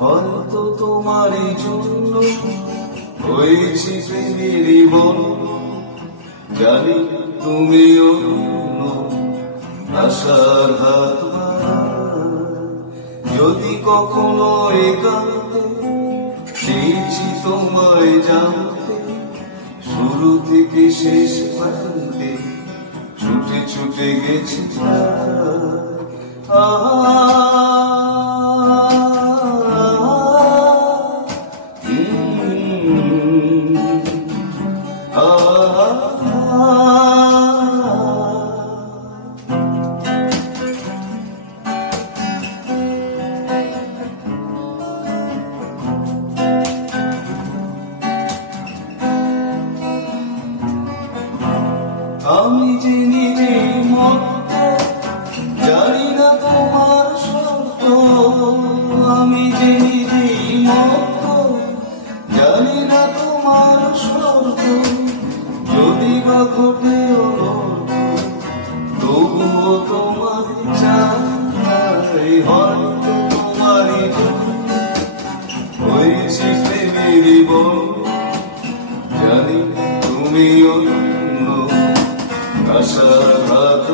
হয়তো তোমারই জন্য হয়েছি প্রেমেরই বল, জানি তুমি অন্য আশার হাত যদি কখনো একান্তে চেয়েছি তোমায় জানতে, শুরু থেকে শেষ প্রান্তে ছুটে ছুটে গেছি আমি যে নিজেই মত্ত, জানি না তোমার শর্ত। আমি যে নিজেই মত্ত, জানি না তোমার শর্ত। যদি বা ঘটে অনর্থ, তবুও তোমার চাই। হয়তো তোমারই জন্য হয়েছি প্রেমেরই বল, জানি তুমি অন্য আশার হাত